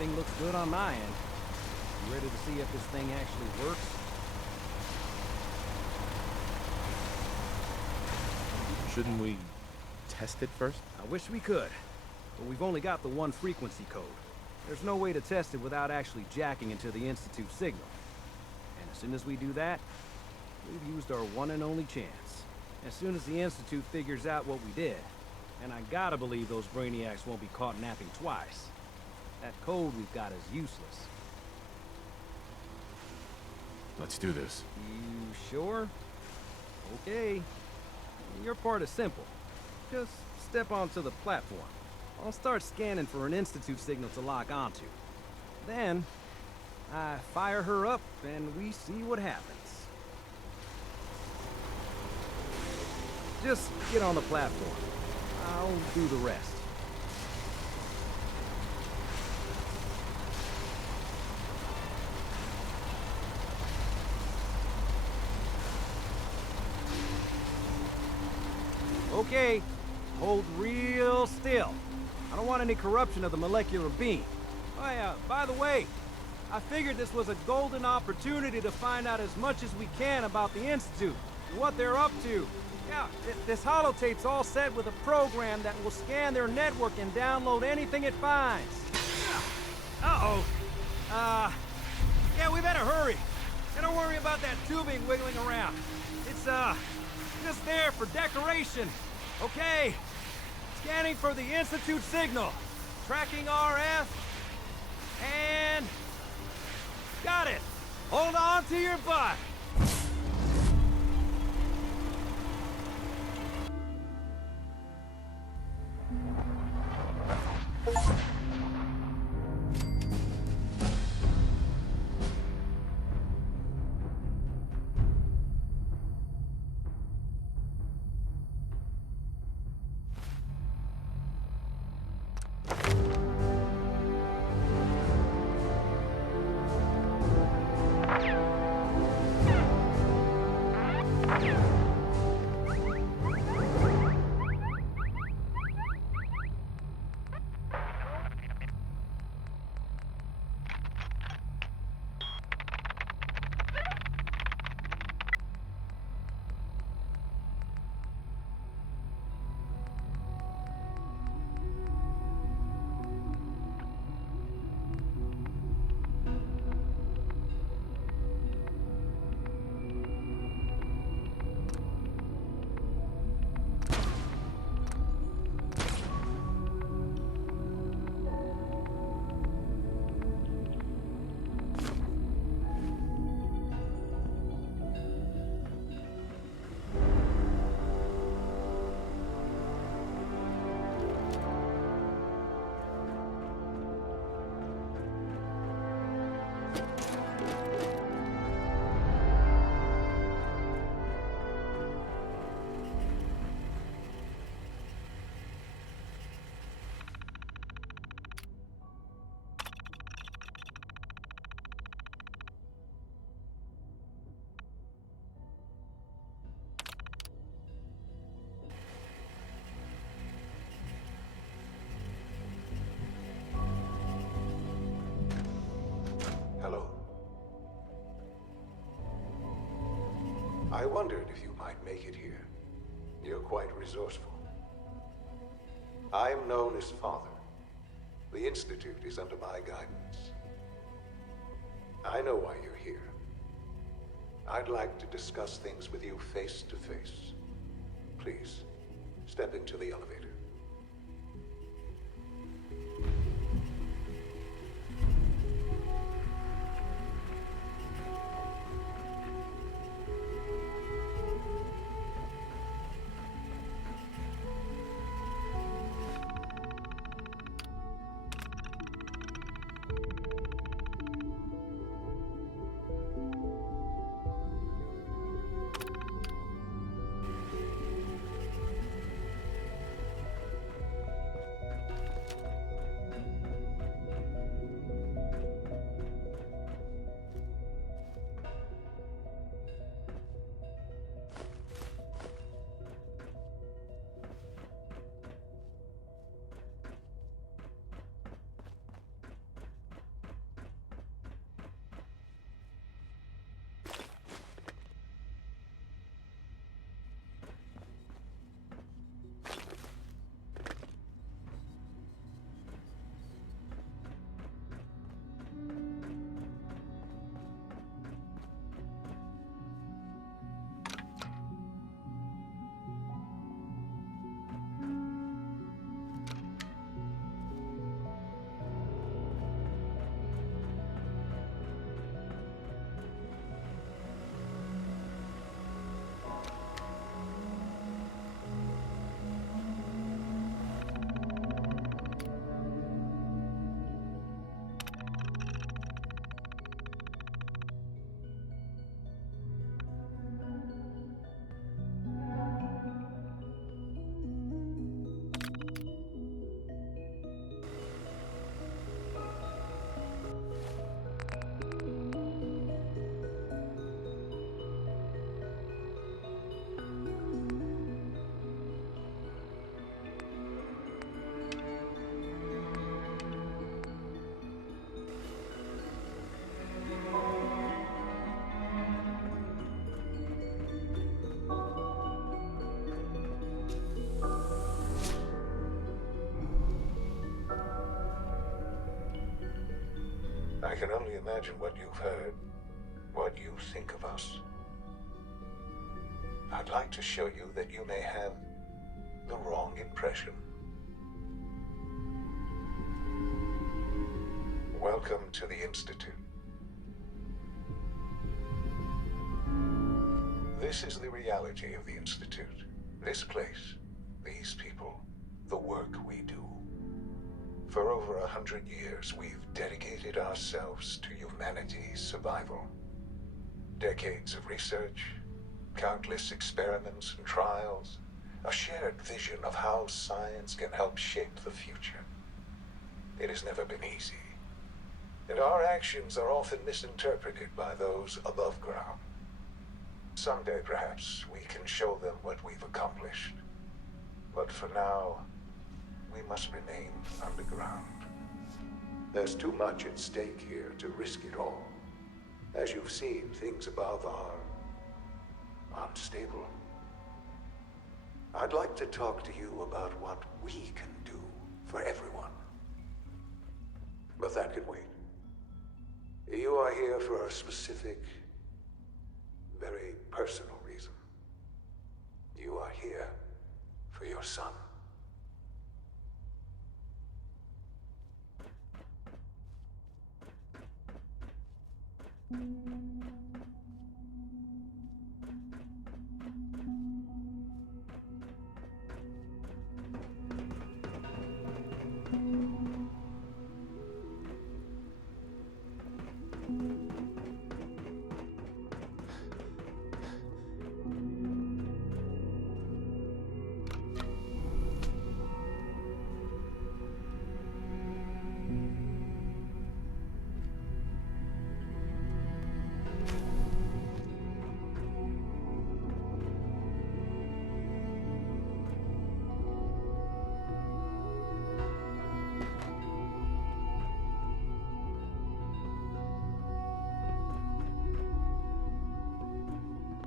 Everything looks good on my end. You ready to see if this thing actually works? Shouldn't we test it first? I wish we could, but we've only got the one frequency code. There's no way to test it without actually jacking into the Institute signal. And as soon as we do that, we've used our one and only chance. As soon as the Institute figures out what we did, and I gotta believe those brainiacs won't be caught napping twice, that code we've got is useless. Let's do this. You sure? Okay. Your part is simple. Just step onto the platform. I'll start scanning for an Institute signal to lock onto. Then, I fire her up and we see what happens. Just get on the platform. I'll do the rest. Okay, hold real still. I don't want any corruption of the molecular beam. Oh yeah, by the way, I figured this was a golden opportunity to find out as much as we can about the Institute, and what they're up to. Yeah, this holotape's all set with a program that will scan their network and download anything it finds. Uh-oh. Yeah, we better hurry. And don't worry about that tubing wiggling around. It's, just there for decoration. Okay. Scanning for the Institute signal. Tracking RF. And... got it. Hold on to your butt. Hello. I wondered if you might make it here. You're quite resourceful. I'm known as Father. The Institute is under my guidance. I know why you're here. I'd like to discuss things with you face to face. Please, step into the elevator. I can only imagine what you've heard, what you think of us. I'd like to show you that you may have the wrong impression. Welcome to the Institute. This is the reality of the Institute. This place, these people, the work we do. For over 100 years, we've dedicated ourselves to humanity's survival. Decades of research, countless experiments and trials, a shared vision of how science can help shape the future. It has never been easy, and our actions are often misinterpreted by those above ground. Someday, perhaps, we can show them what we've accomplished. But for now, we must remain underground. There's too much at stake here to risk it all. As you've seen, things above are unstable. I'd like to talk to you about what we can do for everyone. But that can wait. You are here for a specific, very personal reason. You are here for your son.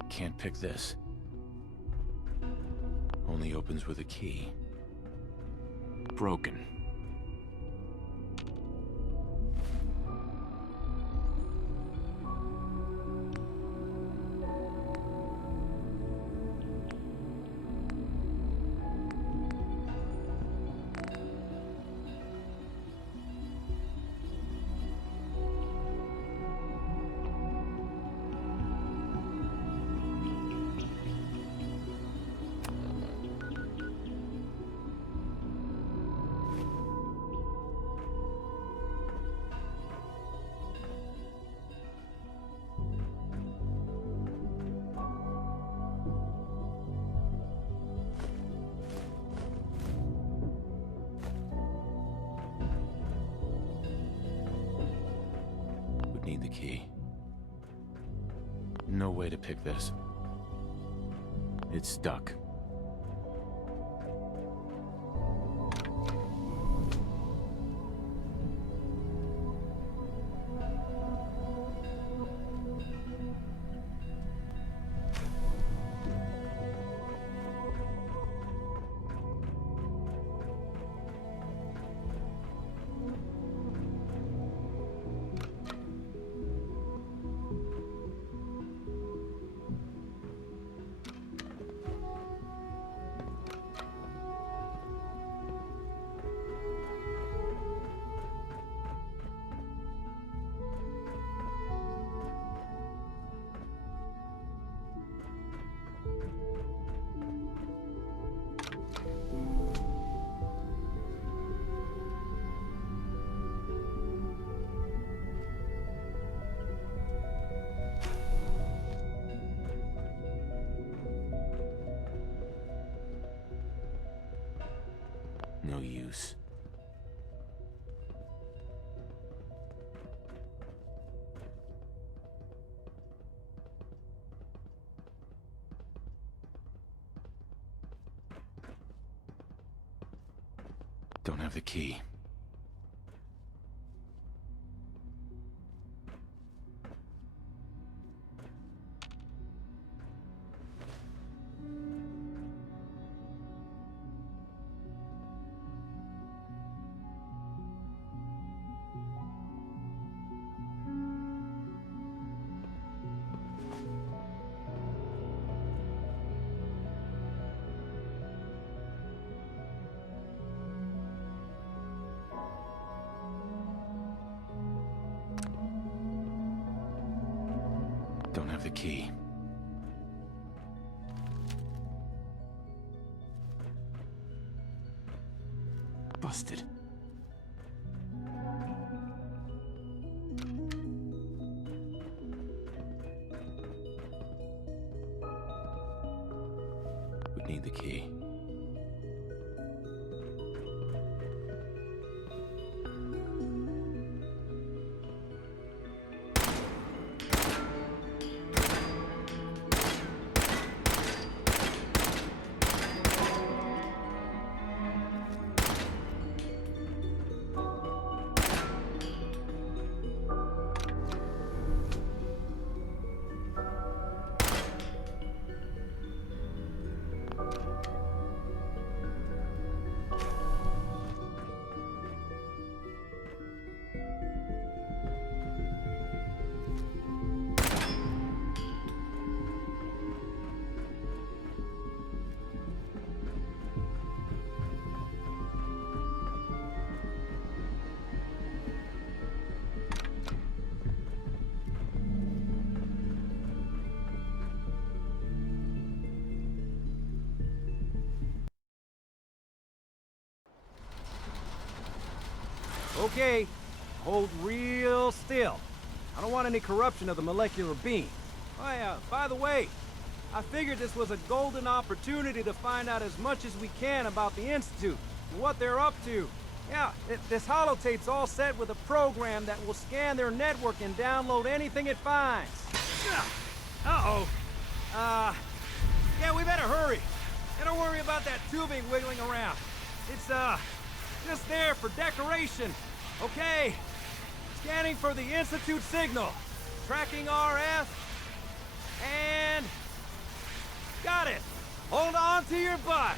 Can't pick this. Only opens with a key. Broken. Need the key. No way to pick this. It's stuck. No use. Don't have the key. Don't have the key. Busted. Would need the key. Okay, hold real still. I don't want any corruption of the molecular beam. Oh yeah, by the way, I figured this was a golden opportunity to find out as much as we can about the Institute and what they're up to. Yeah, this holotape's all set with a program that will scan their network and download anything it finds. Uh-oh. Yeah, we better hurry. And don't worry about that tubing wiggling around. It's, just there for decoration. Okay. Scanning for the Institute signal. Tracking RF. And... got it. Hold on to your butt.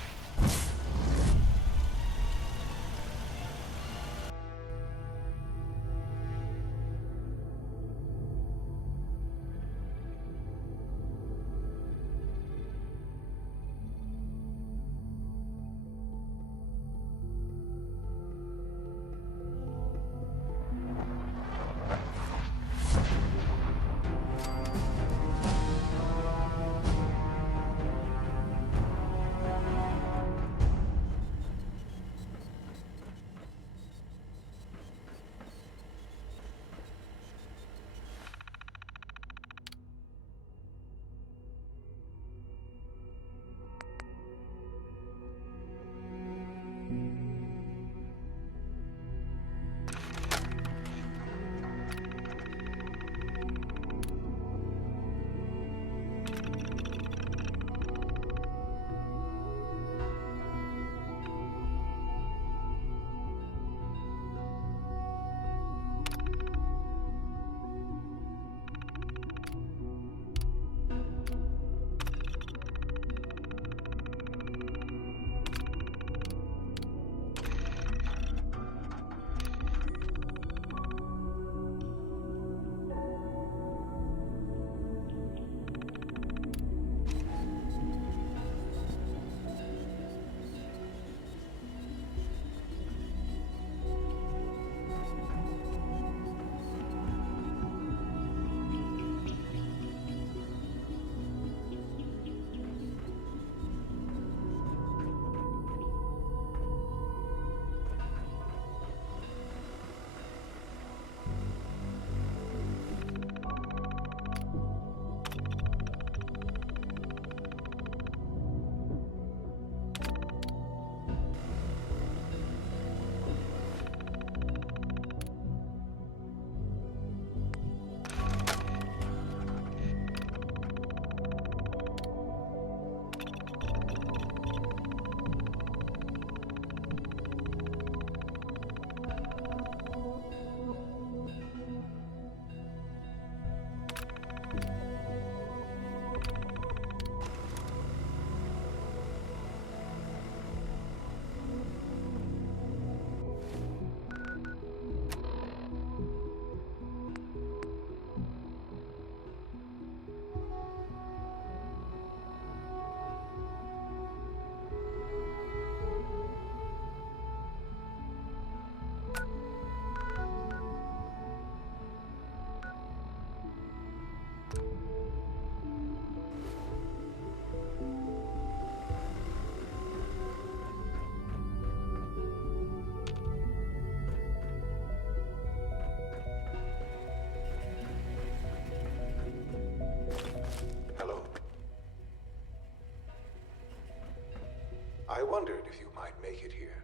I wondered if you might make it here.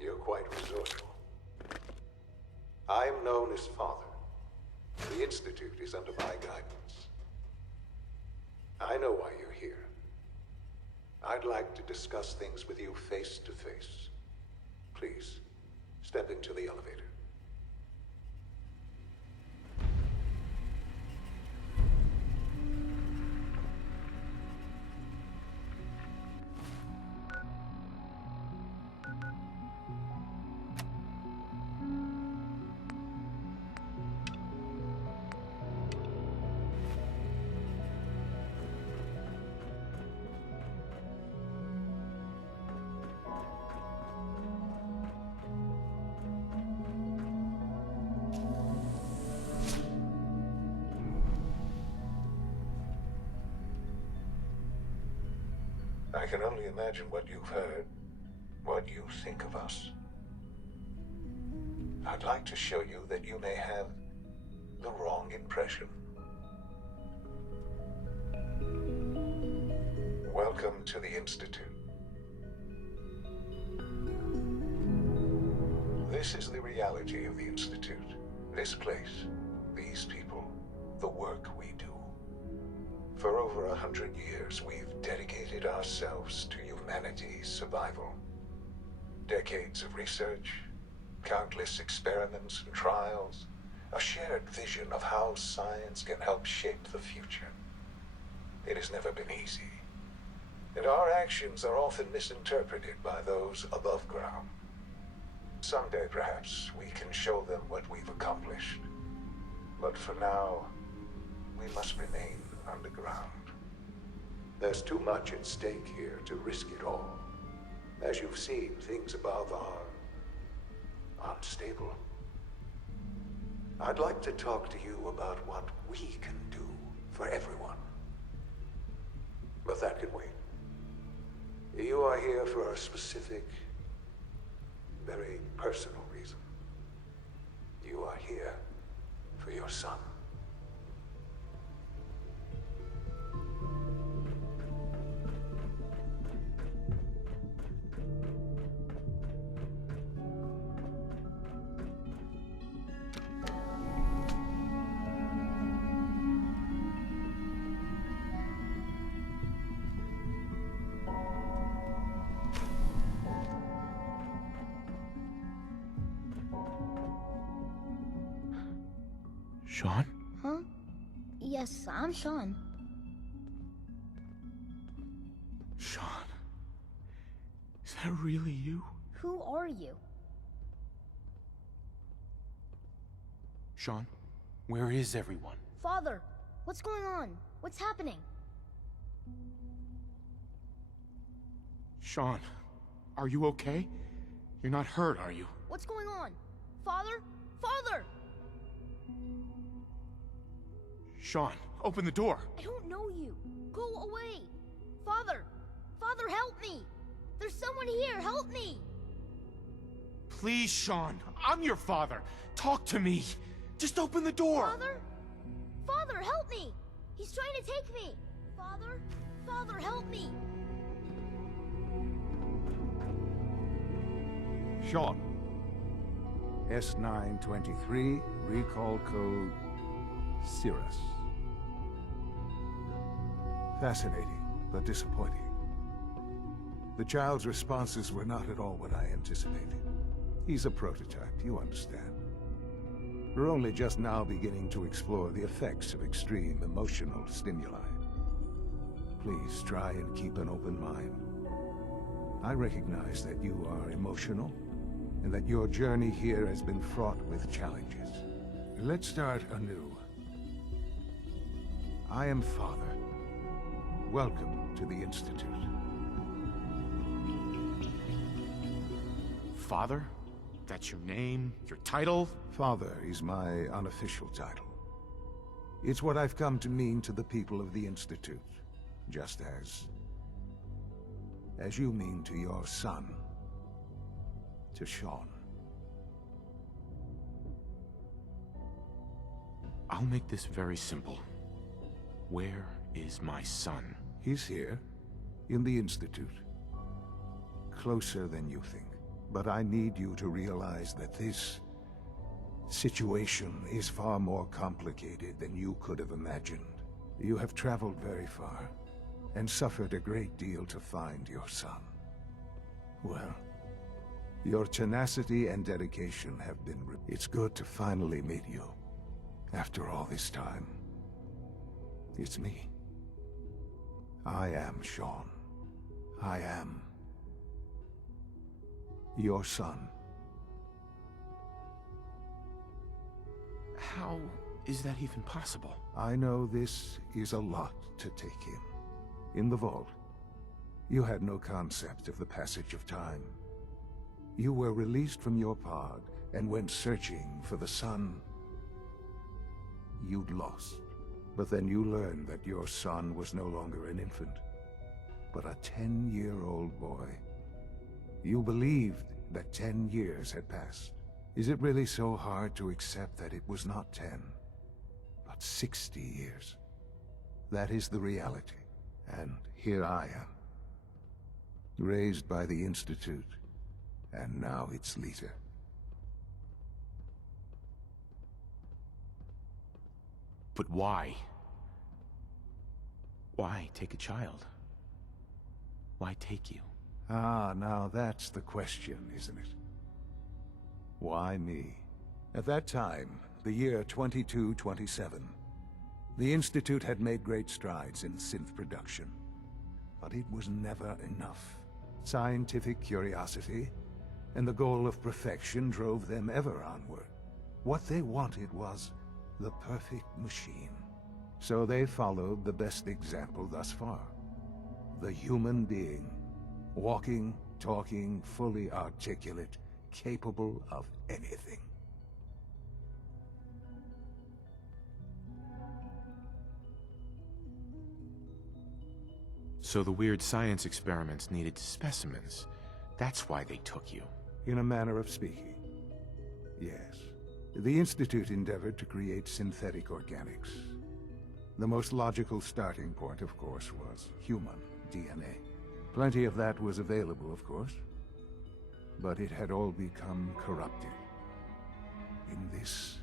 You're quite resourceful. I'm known as Father. The Institute is under my guidance. I know why you're here. I'd like to discuss things with you face to face. Please, step into the elevator. I can only imagine what you've heard, what you think of us. I'd like to show you that you may have the wrong impression. Welcome to the Institute. This is the reality of the Institute. This place, these people, the work we do. For over 100 years, we've dedicated ourselves to humanity's survival. Decades of research, countless experiments and trials, a shared vision of how science can help shape the future. It has never been easy, and our actions are often misinterpreted by those above ground. Someday, perhaps, we can show them what we've accomplished. But for now, we must remain underground. There's too much at stake here to risk it all. As you've seen, things above are unstable. I'd like to talk to you about what we can do for everyone. But that can wait. You are here for a specific, very personal reason. You are here for your son. Sean? Huh? Yes, I'm Sean. Sean? Is that really you? Who are you? Sean, where is everyone? Father, what's going on? What's happening? Sean, are you okay? You're not hurt, are you? What's going on? Father? Father! Sean, open the door. I don't know you. Go away. Father! Father, help me! There's someone here, help me! Please, Sean, I'm your father. Talk to me. Just open the door. Father? Father, help me! He's trying to take me! Father? Father, help me! Sean. S923, recall code Cirrus. Fascinating, but disappointing. The child's responses were not at all what I anticipated. He's a prototype, you understand. We're only just now beginning to explore the effects of extreme emotional stimuli. Please try and keep an open mind. I recognize that you are emotional, and that your journey here has been fraught with challenges. Let's start anew. I am Father. Welcome to the Institute. Father? That's your name? Your title? Father is my unofficial title. It's what I've come to mean to the people of the Institute, just as you mean to your son, to Sean. I'll make this very simple. Where is my son? He's here, in the Institute. closer than you think. But I need you to realize that this situation is far more complicated than you could have imagined. You have traveled very far, and suffered a great deal to find your son. Well, your tenacity and dedication have been It's good to finally meet you. After all this time. It's me. I am Shaun. I am your son. How is that even possible? I know this is a lot to take in. In the vault, you had no concept of the passage of time. You were released from your pod and went searching for the son you'd lost. But then you learned that your son was no longer an infant, but a 10-year-old boy. You believed that 10 years had passed. Is it really so hard to accept that it was not 10, but 60 years? That is the reality. And here I am, raised by the Institute, and now its leader. But why? Why take a child? Why take you? Ah, now that's the question, isn't it? Why me? At that time, the year 2227, the Institute had made great strides in synth production. But it was never enough. Scientific curiosity and the goal of perfection drove them ever onward. What they wanted was the perfect machine. So they followed the best example thus far. The human being. Walking, talking, fully articulate, capable of anything. So the weird science experiments needed specimens. That's why they took you. In a manner of speaking. Yes. The Institute endeavored to create synthetic organics. The most logical starting point, of course, was human DNA. Plenty of that was available, of course. But it had all become corrupted. In this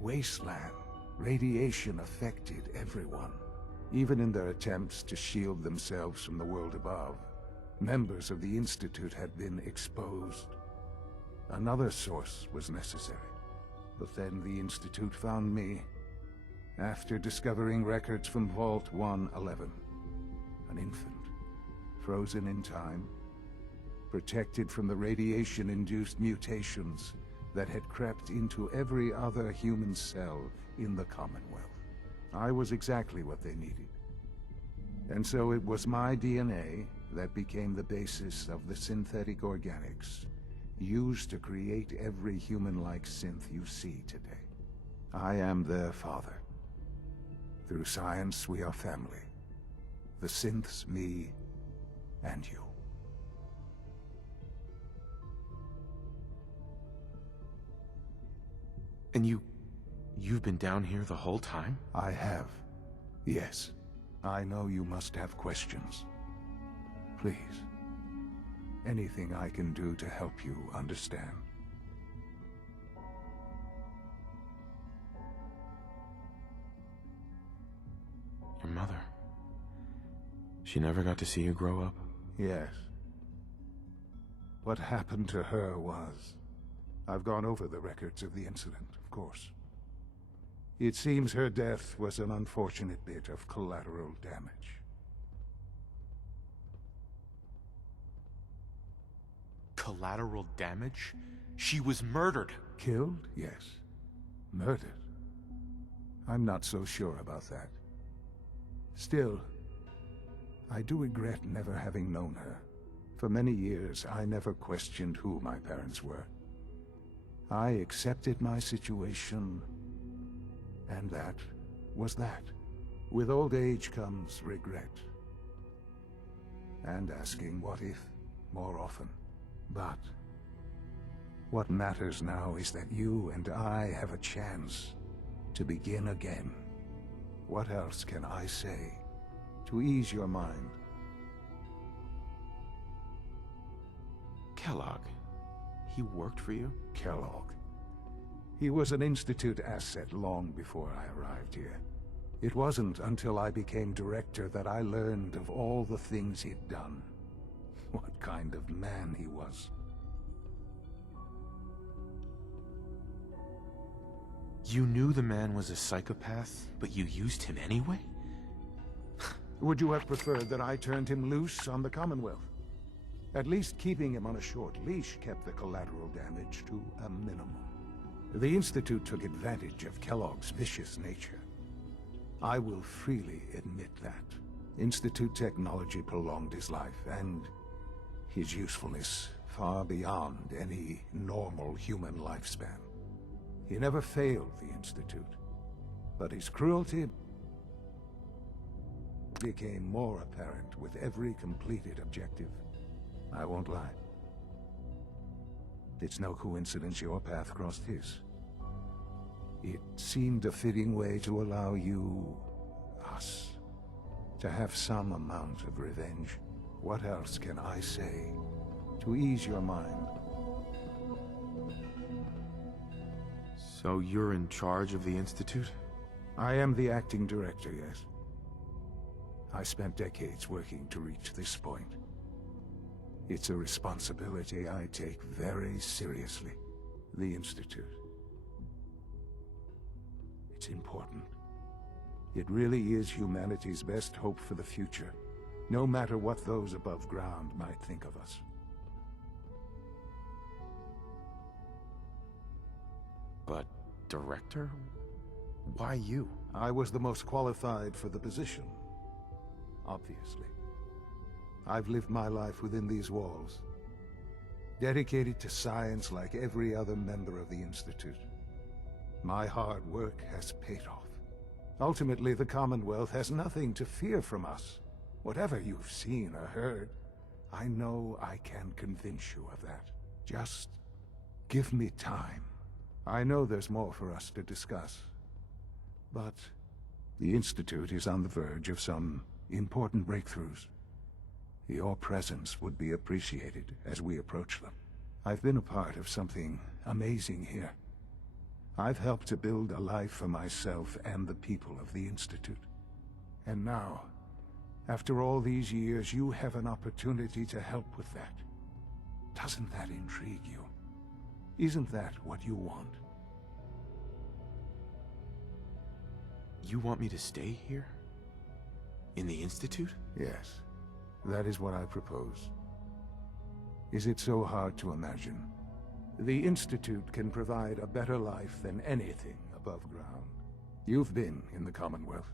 wasteland, radiation affected everyone. Even in their attempts to shield themselves from the world above, members of the Institute had been exposed. Another source was necessary. But then the Institute found me, after discovering records from Vault 111. An infant, frozen in time, protected from the radiation-induced mutations that had crept into every other human cell in the Commonwealth. I was exactly what they needed. And so it was my DNA that became the basis of the synthetic organics used to create every human-like synth you see today. I am their father. Through science, we are family. The synths, me, and you. And you've been down here the whole time? I have. Yes. I know you must have questions. Please. Anything I can do to help you understand. Your mother. She never got to see you grow up? Yes. What happened to her was... I've gone over the records of the incident, of course. It seems her death was an unfortunate bit of collateral damage. Collateral damage? She was murdered. Killed? Yes. Murdered? I'm not so sure about that. Still, I do regret never having known her. For many years, I never questioned who my parents were. I accepted my situation, and that was that. With old age comes regret. And asking what if more often. But what matters now is that you and I have a chance to begin again. What else can I say to ease your mind? Kellogg. He worked for you? Kellogg. He was an Institute asset long before I arrived here. It wasn't until I became director that I learned of all the things he'd done. What kind of man he was. You knew the man was a psychopath, but you used him anyway? Would you have preferred that I turned him loose on the Commonwealth? At least keeping him on a short leash kept the collateral damage to a minimum. The Institute took advantage of Kellogg's vicious nature. I will freely admit that. Institute technology prolonged his life, and his usefulness far beyond any normal human lifespan. He never failed the Institute, but his cruelty became more apparent with every completed objective. I won't lie. It's no coincidence your path crossed his. It seemed a fitting way to allow you, us, to have some amount of revenge. What else can I say to ease your mind? So you're in charge of the Institute? I am the acting director, yes. I spent decades working to reach this point. It's a responsibility I take very seriously. The Institute. It's important. It really is humanity's best hope for the future, no matter what those above ground might think of us. But, Director? Why you? I was the most qualified for the position, obviously. I've lived my life within these walls, dedicated to science like every other member of the Institute. My hard work has paid off. Ultimately, the Commonwealth has nothing to fear from us. Whatever you've seen or heard, I know I can convince you of that. Just give me time. I know there's more for us to discuss, but the Institute is on the verge of some important breakthroughs. Your presence would be appreciated as we approach them. I've been a part of something amazing here. I've helped to build a life for myself and the people of the Institute. And now, after all these years, you have an opportunity to help with that. Doesn't that intrigue you? Isn't that what you want? You want me to stay here? In the Institute? Yes, that is what I propose. Is it so hard to imagine? The Institute can provide a better life than anything above ground. You've been in the Commonwealth.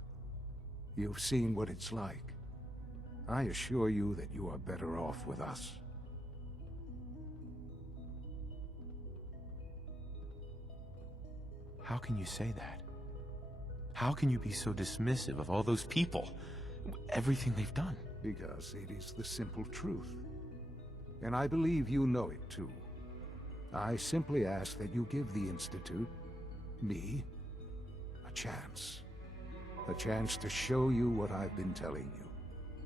You've seen what it's like. I assure you that you are better off with us. How can you say that? How can you be so dismissive of all those people? Everything they've done? Because it is the simple truth. And I believe you know it too. I simply ask that you give the Institute, me, a chance. A chance to show you what I've been telling you.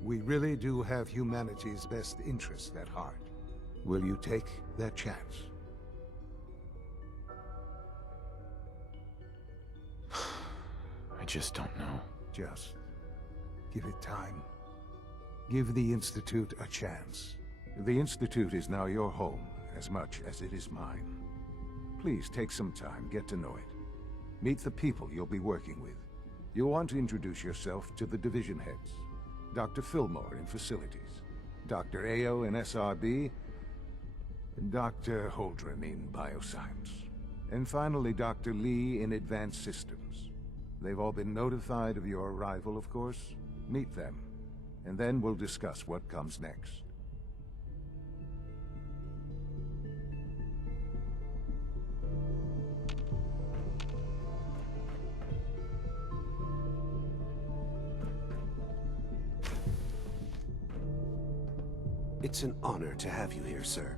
We really do have humanity's best interest at heart. Will you take that chance? I just don't know. Just give it time. Give the Institute a chance. The Institute is now your home as much as it is mine. Please take some time, get to know it. Meet the people you'll be working with. You'll want to introduce yourself to the division heads. Dr. Fillmore in Facilities, Dr. Ayo in SRB, and Dr. Holdren in Bioscience. And finally, Dr. Lee in Advanced Systems. They've all been notified of your arrival, of course. Meet them, and then we'll discuss what comes next. It's an honor to have you here, sir.